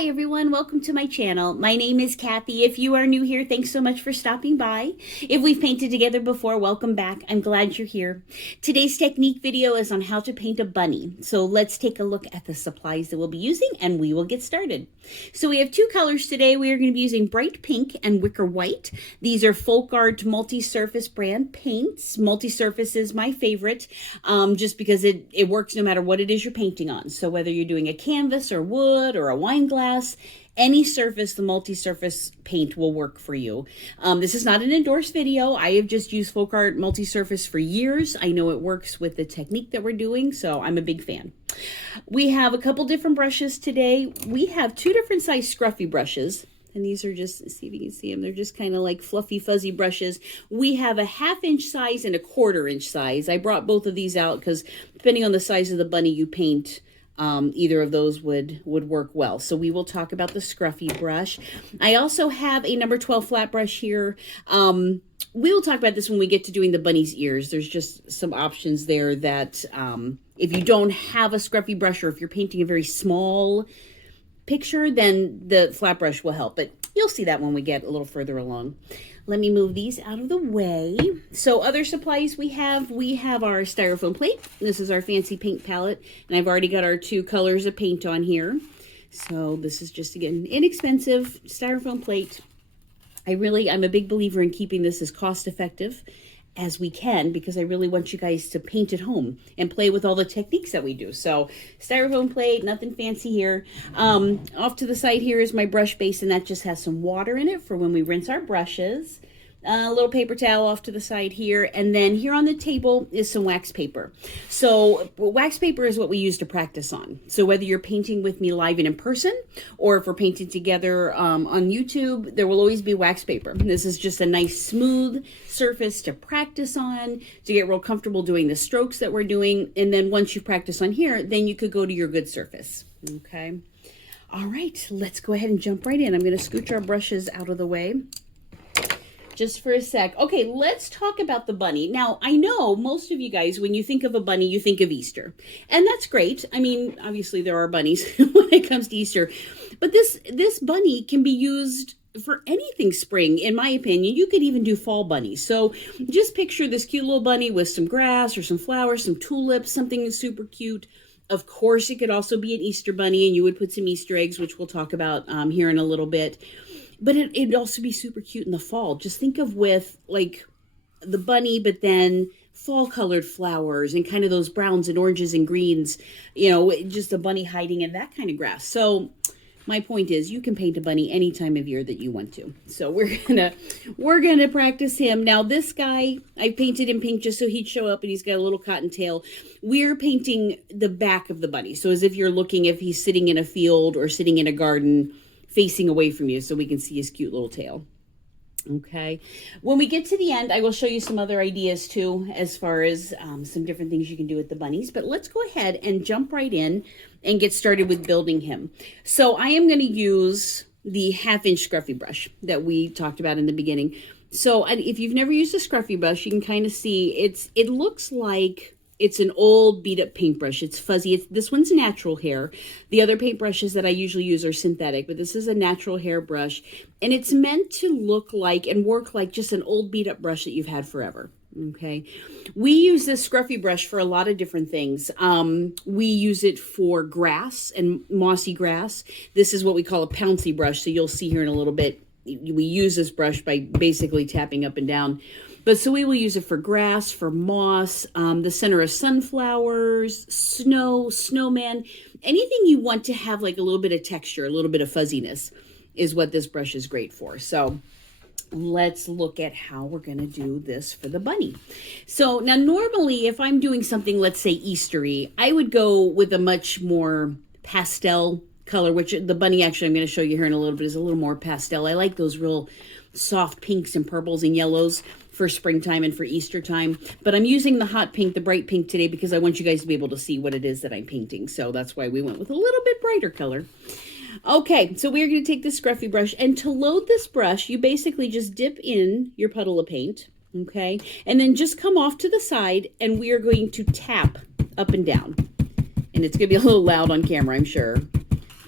Hi everyone, welcome to my channel. My name is Kathy. If you are new here, thanks so much for stopping by. If we've painted together before, welcome back. I'm glad you're here. Today's technique video is on how to paint a bunny. So let's take a look at the supplies that we'll be using and we will get started. So we have two colors today. We are going to be using bright pink and wicker white. These are FolkArt multi-surface brand paints. Multi-surface is my favorite just because it works no matter what it is you're painting on. So whether you're doing a canvas or wood or a wine glass, any surface, the multi-surface paint will work for you. This is not an endorsed video. I have just used FolkArt multi-surface for years. I know it works with the technique that we're doing, so I'm a big fan. We have a couple different brushes today. We have two different size Scruffy brushes. And these are just, see if you can see them, they're just kind of like fluffy, fuzzy brushes. We have a 1/2 inch size and a 1/4 inch size. I brought both of these out because depending on the size of the bunny you paint, either of those would work well. So we will talk about the Scruffy brush. I also have a number 12 flat brush here. We will talk about this when we get to doing the bunny's ears. There's just some options there that if you don't have a Scruffy brush or if you're painting a very small picture, then the flat brush will help. But you'll see that when we get a little further along. Let me move these out of the way. So other supplies we have our Styrofoam plate. This is our fancy paint palette, and I've already got our two colors of paint on here. So this is just, again, inexpensive Styrofoam plate. I'm a big believer in keeping this as cost effective as we can because I really want you guys to paint at home and play with all the techniques that we do. So Styrofoam plate, nothing fancy here. Off to the side here is my brush basin that just has some water in it for when we rinse our brushes. A little paper towel off to the side here, and then here on the table is some wax paper. So wax paper is what we use to practice on. So whether you're painting with me live and in person, or if we're painting together on YouTube, there will always be wax paper. This is just a nice smooth surface to practice on, to get real comfortable doing the strokes that we're doing, and then once you practice on here, then you could go to your good surface. Okay. All right, let's go ahead and jump right in. I'm going to scooch our brushes out of the way just for a sec. Okay, let's talk about the bunny. Now, I know most of you guys, when you think of a bunny, you think of Easter. And that's great. I mean, obviously there are bunnies when it comes to Easter. But this bunny can be used for anything spring, in my opinion. You could even do fall bunnies. So just picture this cute little bunny with some grass or some flowers, some tulips, something super cute. Of course, it could also be an Easter bunny, and you would put some Easter eggs, which we'll talk about here in a little bit. But it'd also be super cute in the fall. Just think of with like the bunny, but then fall colored flowers and kind of those browns and oranges and greens, you know, just a bunny hiding in that kind of grass. So my point is you can paint a bunny any time of year that you want to. So we're gonna practice him. Now this guy, I painted in pink just so he'd show up, and he's got a little cotton tail. We're painting the back of the bunny. So as if you're looking, if he's sitting in a field or sitting in a garden, facing away from you so we can see his cute little tail. Okay. When we get to the end, I will show you some other ideas too, as far as some different things you can do with the bunnies. But let's go ahead and jump right in and get started with building him. So I am going to use the 1/2 inch Scruffy brush that we talked about in the beginning. So if you've never used a Scruffy brush, you can kind of see it looks like it's an old beat up paintbrush. It's fuzzy. This one's natural hair. The other paintbrushes that I usually use are synthetic, but this is a natural hair brush. And it's meant to look like and work like just an old beat up brush that you've had forever. Okay. We use this Scruffy brush for a lot of different things. We use it for grass and mossy grass. This is what we call a Pouncing brush. So you'll see here in a little bit, we use this brush by basically tapping up and down. But so we will use it for grass, for moss, the center of sunflowers, snow, snowman, anything you want to have like a little bit of texture, a little bit of fuzziness is what this brush is great for. So let's look at how we're going to do this for the bunny. So now normally if I'm doing something, let's say Eastery, I would go with a much more pastel color, which the bunny actually I'm going to show you here in a little bit is a little more pastel. I like those real soft pinks and purples and yellows for springtime and for Easter time. But I'm using the hot pink, the bright pink today because I want you guys to be able to see what it is that I'm painting. So that's why we went with a little bit brighter color. Okay, so we're going to take this Scruffy brush, and to load this brush, you basically just dip in your puddle of paint, okay? And then just come off to the side, and we are going to tap up and down. And it's going to be a little loud on camera, I'm sure.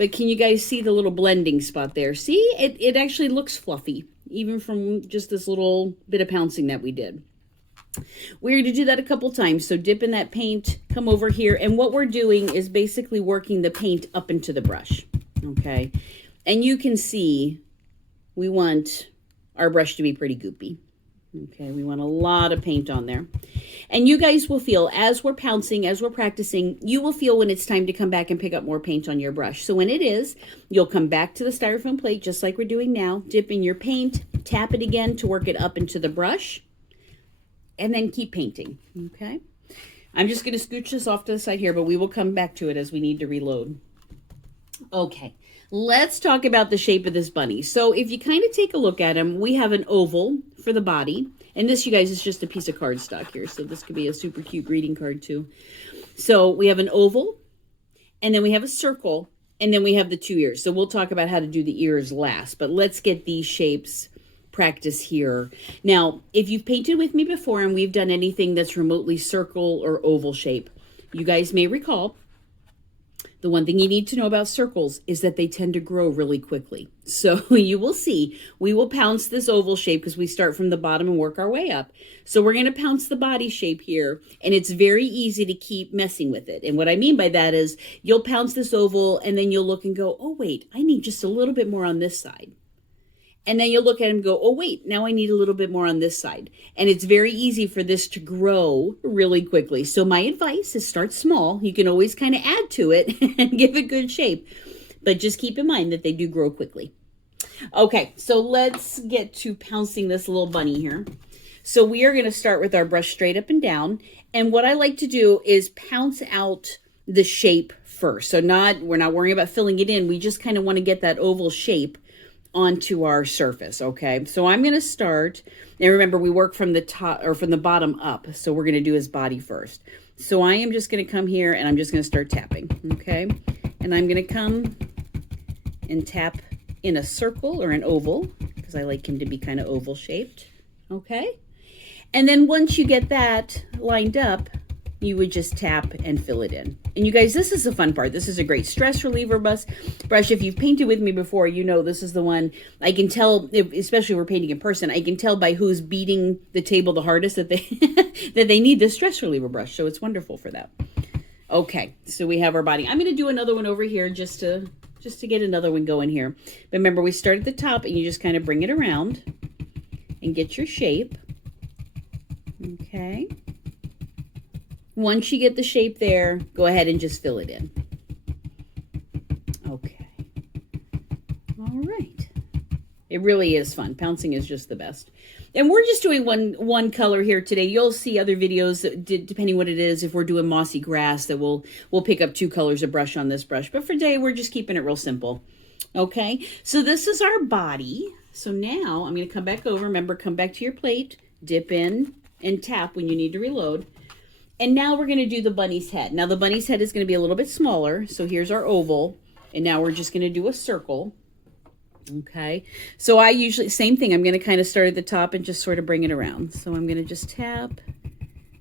But can you guys see the little blending spot there? See, it actually looks fluffy, even from just this little bit of pouncing that we did. We're going to do that a couple times. So dip in that paint, come over here, and what we're doing is basically working the paint up into the brush, okay? And you can see we want our brush to be pretty goopy. Okay, we want a lot of paint on there. And you guys will feel, as we're pouncing, as we're practicing, you will feel when it's time to come back and pick up more paint on your brush. So when it is, you'll come back to the styrofoam plate, just like we're doing now, dip in your paint, tap it again to work it up into the brush, and then keep painting, okay? I'm just going to scooch this off to the side here, but we will come back to it as we need to reload. Okay, let's talk about the shape of this bunny. So if you kind of take a look at him, we have an oval for the body. And this, you guys, is just a piece of cardstock here. So this could be a super cute greeting card too. So we have an oval, and then we have a circle, and then we have the 2 ears. So we'll talk about how to do the ears last, but let's get these shapes practice here. Now, if you've painted with me before and we've done anything that's remotely circle or oval shape, you guys may recall the one thing you need to know about circles is that they tend to grow really quickly. So you will see, we will pounce this oval shape because we start from the bottom and work our way up. So we're going to pounce the body shape here, and it's very easy to keep messing with it. And what I mean by that is you'll pounce this oval and then you'll look and go, oh wait, I need just a little bit more on this side. And then you'll look at him and go, oh, wait, now I need a little bit more on this side. And it's very easy for this to grow really quickly. So my advice is start small. You can always kind of add to it and give it good shape. But just keep in mind that they do grow quickly. Okay, so let's get to pouncing this little bunny here. So we are going to start with our brush straight up and down. And what I like to do is pounce out the shape first. So we're not worrying about filling it in. We just kind of want to get that oval shape onto our surface. Okay, so I'm going to start, and remember we work from the top or from the bottom up, so we're going to do his body first. So I am just going to come here and I'm just going to start tapping. Okay, and I'm going to come and tap in a circle or an oval because I like him to be kind of oval shaped. Okay, and then once you get that lined up, you would just tap and fill it in. And you guys, this is the fun part. This is a great stress reliever brush. If you've painted with me before, you know this is the one I can tell, especially if we're painting in person, I can tell by who's beating the table the hardest that they that they need this stress reliever brush. So it's wonderful for that. Okay, so we have our body. I'm going to do another one over here just to get another one going here. But remember, we start at the top and you just kind of bring it around and get your shape. Okay. Once you get the shape there, go ahead and just fill it in. Okay. All right. It really is fun. Pouncing is just the best. And we're just doing one color here today. You'll see other videos, depending what it is. If we're doing mossy grass, that we'll pick up 2 colors of brush on this brush. But for today, we're just keeping it real simple. Okay. So this is our body. So now I'm going to come back over. Remember, come back to your plate, dip in, and tap when you need to reload. And now we're going to do the bunny's head. Now the bunny's head is going to be a little bit smaller. So here's our oval. And now we're just going to do a circle. Okay. So I usually, same thing. I'm going to kind of start at the top and just sort of bring it around. So I'm going to just tap,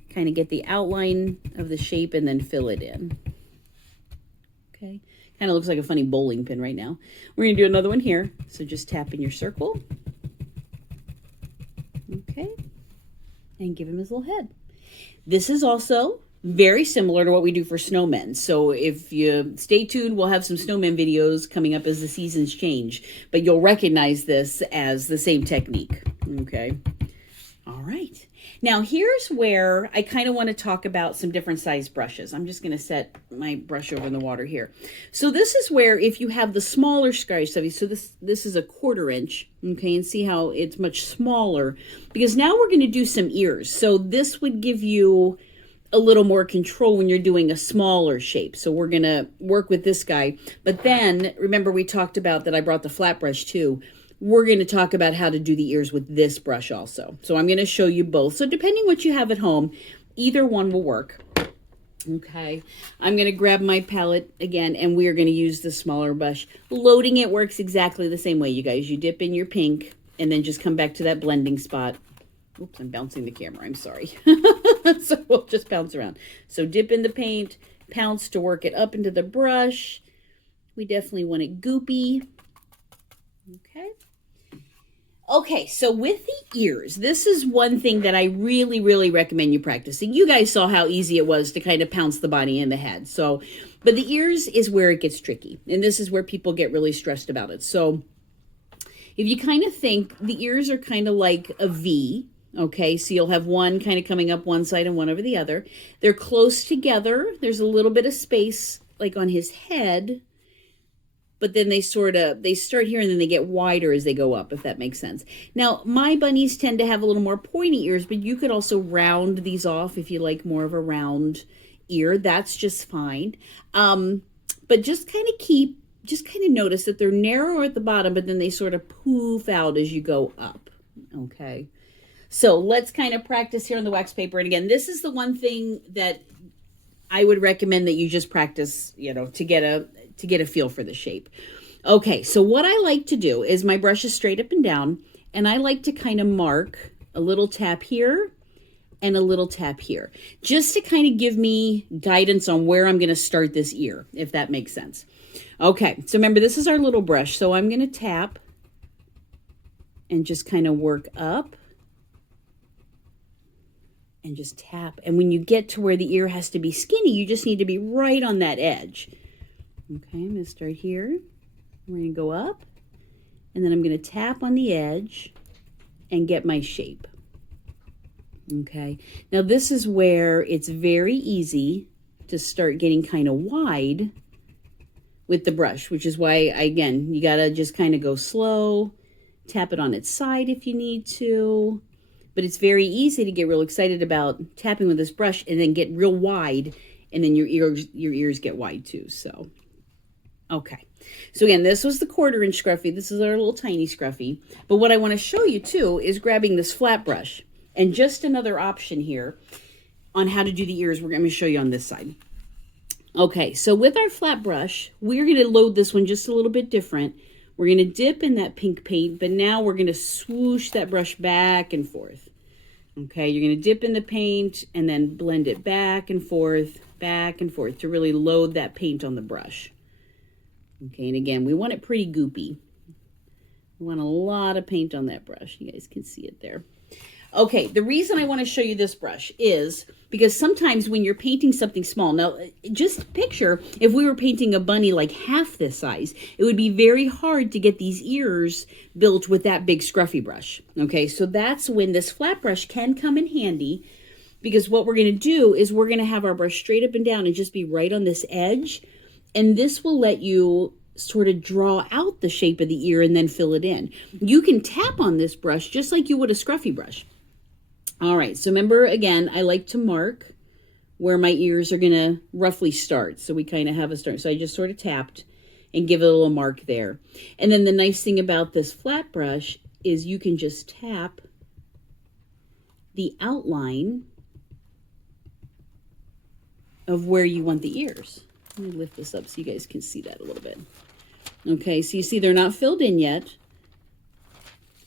kind of get the outline of the shape and then fill it in. Okay. Kind of looks like a funny bowling pin right now. We're going to do another one here. So just tap in your circle. Okay. And give him his little head. This is also very similar to what we do for snowmen. So if you stay tuned, we'll have some snowmen videos coming up as the seasons change. But you'll recognize this as the same technique. Okay. All right. Now here's where I kind of want to talk about some different size brushes. I'm just going to set my brush over in the water here. So this is where if you have the smaller sky stuff, so this is a 1/4 inch, okay, and see how it's much smaller, because now we're going to do some ears. So this would give you a little more control when you're doing a smaller shape. So we're going to work with this guy. But then remember we talked about that I brought the flat brush too. We're going to talk about how to do the ears with this brush also. So I'm going to show you both. So depending what you have at home, either one will work. Okay, I'm going to grab my palette again, and we are going to use the smaller brush. Loading it works exactly the same way, you guys. You dip in your pink, and then just come back to that blending spot. Oops, I'm bouncing the camera. I'm sorry. So we'll just bounce around. So dip in the paint, pounce to work it up into the brush. We definitely want it goopy. Okay. Okay, so with the ears, this is one thing that I really, really recommend you practicing. You guys saw how easy it was to kind of pounce the body and the head. So, but the ears is where it gets tricky. And this is where people get really stressed about it. So if you kind of think the ears are kind of like a V, okay, so you'll have one kind of coming up one side and one over the other. They're close together. There's a little bit of space like on his head, but then they start here and then they get wider as they go up, if that makes sense. Now, my bunnies tend to have a little more pointy ears, but you could also round these off if you like more of a round ear. That's just fine. But just kind of notice that they're narrow at the bottom, but then they sort of poof out as you go up, okay? So let's kind of practice here on the wax paper. And again, this is the one thing that I would recommend that you just practice, you know, to get a feel for the shape. Okay, so what I like to do is my brush is straight up and down, and I like to kind of mark a little tap here and a little tap here, just to kind of give me guidance on where I'm going to start this ear, if that makes sense. Okay, so remember, this is our little brush, so I'm going to tap and just kind of work up and just tap. And when you get to where the ear has to be skinny, you just need to be right on that edge. Okay, I'm going to start here. We're going to go up, and then I'm going to tap on the edge and get my shape. Okay, now this is where it's very easy to start getting kind of wide with the brush, which is why, again, you got to just kind of go slow, tap it on its side if you need to. But it's very easy to get real excited about tapping with this brush and then get real wide, and then your ears get wide too. So, okay. So again, this was the 1/4 inch Scruffy. This is our little tiny Scruffy. But what I want to show you too is grabbing this flat brush. And just another option here on how to do the ears, we're going to show you on this side. Okay, so with our flat brush, we're going to load this one just a little bit different. We're going to dip in that pink paint, but now we're going to swoosh that brush back and forth. Okay, you're going to dip in the paint and then blend it back and forth to really load that paint on the brush. Okay, and again, we want it pretty goopy. We want a lot of paint on that brush. You guys can see it there. Okay, the reason I want to show you this brush is because sometimes when you're painting something small, now just picture if we were painting a bunny like half this size, it would be very hard to get these ears built with that big Scruffy brush. Okay, so that's when this flat brush can come in handy, because what we're going to do is we're going to have our brush straight up and down and just be right on this edge, and this will let you sort of draw out the shape of the ear and then fill it in. You can tap on this brush just like you would a Scruffy brush. All right, so remember, again, I like to mark where my ears are going to roughly start. So we kind of have a start. So I just sort of tapped and give it a little mark there. And then the nice thing about this flat brush is you can just tap the outline of where you want the ears. Let me lift this up so you guys can see that a little bit. Okay, so you see they're not filled in yet,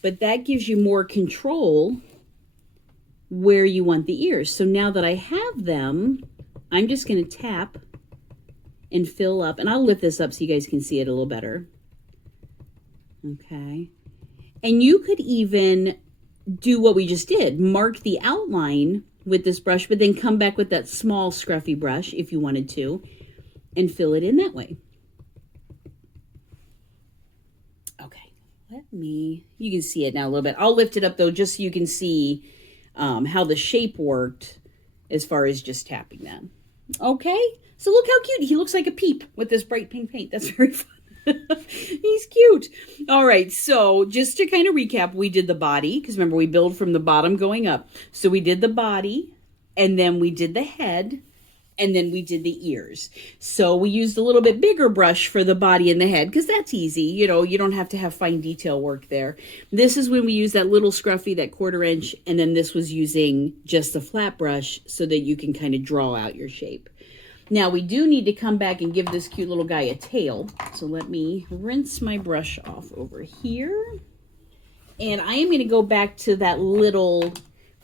but that gives you more control where you want the ears. So now that I have them, I'm just going to tap and fill up, and I'll lift this up so you guys can see it a little better. Okay. And you could even do what we just did, mark the outline with this brush, but then come back with that small Scruffy brush if you wanted to, and fill it in that way. Okay, you can see it now a little bit. I'll lift it up though, just so you can see how the shape worked as far as just tapping that. Okay, so look how cute. He looks like a peep with this bright pink paint. That's very fun. He's cute. All right, so just to kind of recap, we did the body, because remember we build from the bottom going up. So we did the body, and then we did the head, and then we did the ears. So we used a little bit bigger brush for the body and the head, because that's easy. You know, you don't have to have fine detail work there. This is when we use that little Scruffy, that 1/4 inch, and then this was using just a flat brush so that you can kind of draw out your shape. Now we do need to come back and give this cute little guy a tail. So let me rinse my brush off over here. And I am going to go back to that little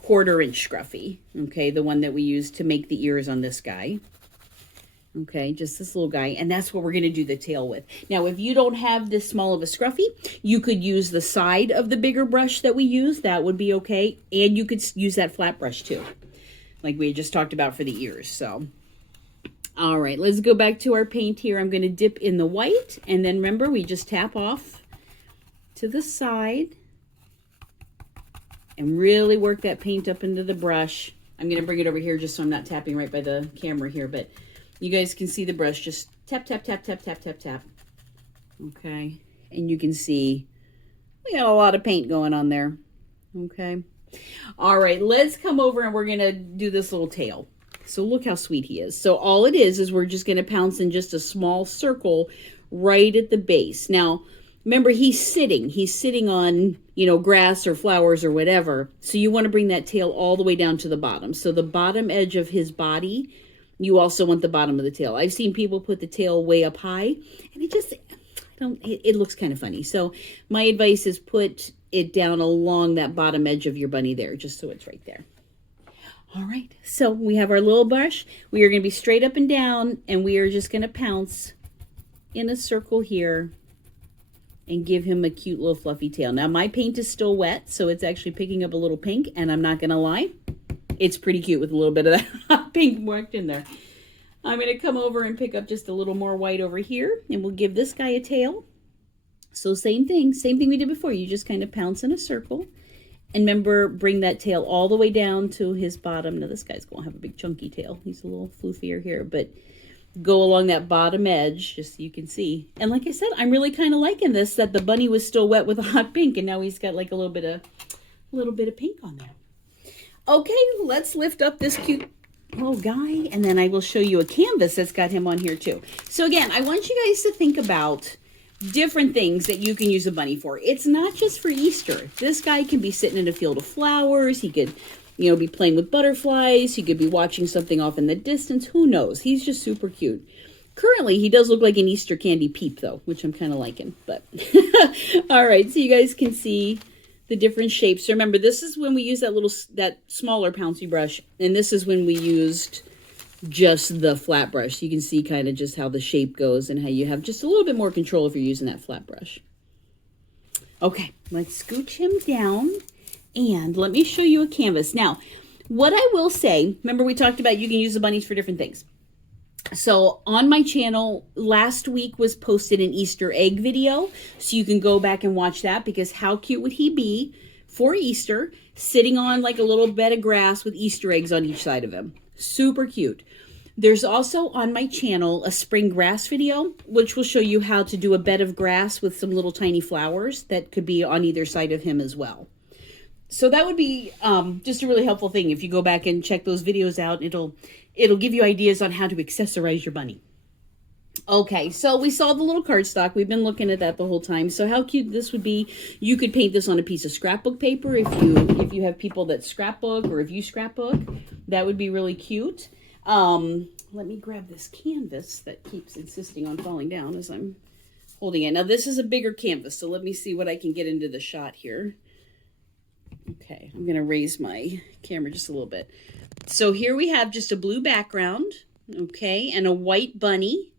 1/4 inch Scruffy, okay, the one that we used to make the ears on this guy. Okay, just this little guy, and that's what we're going to do the tail with. Now, if you don't have this small of a Scruffy, you could use the side of the bigger brush that we use. That would be okay, and you could use that flat brush too, like we just talked about for the ears. So, all right, let's go back to our paint here. I'm going to dip in the white, and then remember, we just tap off to the side and really work that paint up into the brush. I'm going to bring it over here just so I'm not tapping right by the camera here, but you guys can see the brush. Just tap, tap, tap, tap, tap, tap, tap. Okay. And you can see we got a lot of paint going on there. Okay. All right. Let's come over and we're going to do this little tail. So look how sweet he is. So all it is we're just going to pounce in just a small circle right at the base. Now, remember, he's sitting on, you know, grass or flowers or whatever. So you want to bring that tail all the way down to the bottom. So the bottom edge of his body, you also want the bottom of the tail. I've seen people put the tail way up high, and it looks kind of funny. So my advice is put it down along that bottom edge of your bunny there, just so it's right there. All right, so we have our little brush. We are going to be straight up and down, and we are just going to pounce in a circle here and give him a cute little fluffy tail. Now, my paint is still wet, so it's actually picking up a little pink, and I'm not going to lie, it's pretty cute with a little bit of that pink worked in there. I'm going to come over and pick up just a little more white over here, and we'll give this guy a tail. So same thing we did before. You just kind of pounce in a circle. And remember, bring that tail all the way down to his bottom. Now, this guy's going to have a big chunky tail. He's a little floofier here, but go along that bottom edge, just so you can see. And like I said, I'm really kind of liking this, that the bunny was still wet with a hot pink, and now he's got like a little bit of pink on there. Okay, let's lift up this cute little guy, and then I will show you a canvas that's got him on here too. So again, I want you guys to think about different things that you can use a bunny for. It's not just for Easter. This guy can be sitting in a field of flowers. He could, you know, be playing with butterflies. He could be watching something off in the distance. Who knows? He's just super cute. Currently, he does look like an Easter candy peep, though, which I'm kind of liking. But all right, so you guys can see the different shapes. So remember, this is when we use that smaller Pouncey brush, and this is when we used just the flat brush. So you can see kind of just how the shape goes and how you have just a little bit more control if you're using that flat brush. Okay, let's scooch him down, and let me show you a canvas. Now, what I will say, remember we talked about you can use the bunnies for different things. So on my channel, last week was posted an Easter egg video. So you can go back and watch that, because how cute would he be for Easter, sitting on like a little bed of grass with Easter eggs on each side of him. Super cute. There's also on my channel a spring grass video, which will show you how to do a bed of grass with some little tiny flowers that could be on either side of him as well. So that would be just a really helpful thing. If you go back and check those videos out, it'll give you ideas on how to accessorize your bunny. Okay, so we saw the little cardstock. We've been looking at that the whole time. So how cute this would be. You could paint this on a piece of scrapbook paper if you have people that scrapbook, or if you scrapbook. That would be really cute. Let me grab this canvas that keeps insisting on falling down as I'm holding it. Now this is a bigger canvas, so let me see what I can get into the shot here. Okay, I'm going to raise my camera just a little bit. So here we have just a blue background, okay, and a white bunny.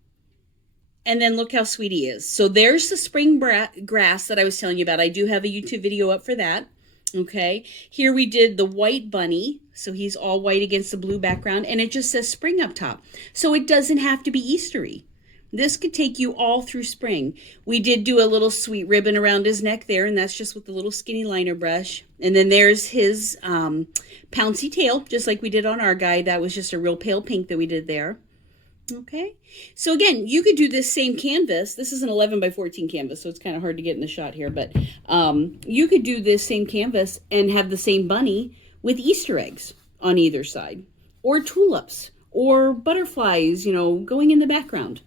And then look how sweet he is. So there's the spring grass that I was telling you about. I do have a YouTube video up for that, okay. Here we did the white bunny. So he's all white against the blue background, and it just says spring up top. So it doesn't have to be Eastery. This could take you all through spring. We did do a little sweet ribbon around his neck there, and that's just with the little skinny liner brush. And then there's his pouncy tail, just like we did on our guy. That was just a real pale pink that we did there. Okay, so again, you could do this same canvas. This is an 11 by 14 canvas, so it's kind of hard to get in the shot here. But you could do this same canvas and have the same bunny with Easter eggs on either side, or tulips, or butterflies, you know, going in the background.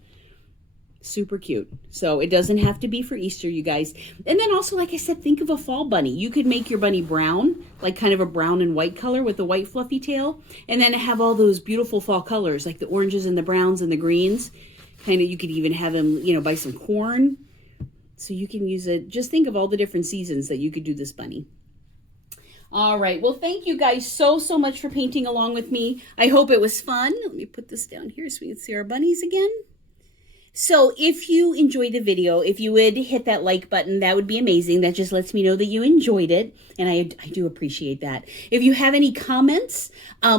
Super cute. So it doesn't have to be for Easter, you guys. And then also, like I said, think of a fall bunny. You could make your bunny brown, like kind of a brown and white color with a white fluffy tail, and then have all those beautiful fall colors, like the oranges and the browns and the greens. Kind of, you could even have him, you know, buy some corn. So you can use it. Just think of all the different seasons that you could do this bunny. All right. Well, thank you guys so much for painting along with me. I hope it was fun. Let me put this down here so we can see our bunnies again. So if you enjoyed the video, if you would hit that like button, that would be amazing. That just lets me know that you enjoyed it, and I do appreciate that. If you have any comments,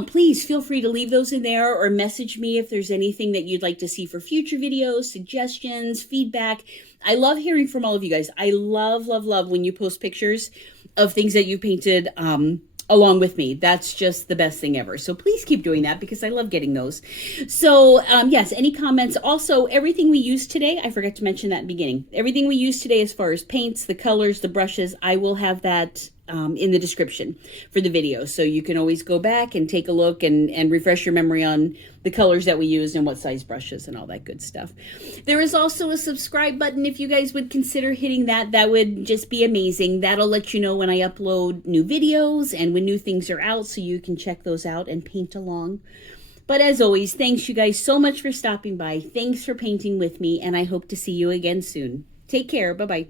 please feel free to leave those in there or message me if there's anything that you'd like to see for future videos, suggestions, feedback. I love hearing from all of you guys. I love when you post pictures of things that you painted along with me. That's just the best thing ever. So please keep doing that because I love getting those. So yes, any comments? Also, everything we used today, I forgot to mention that in the beginning. Everything we used today as far as paints, the colors, the brushes, I will have that in the description for the video. So you can always go back and take a look and refresh your memory on the colors that we used and what size brushes and all that good stuff. There is also a subscribe button. If you guys would consider hitting that, that would just be amazing. That'll let you know when I upload new videos and when new things are out, so you can check those out and paint along. But as always, thanks you guys so much for stopping by. Thanks for painting with me, and I hope to see you again soon. Take care. Bye-bye.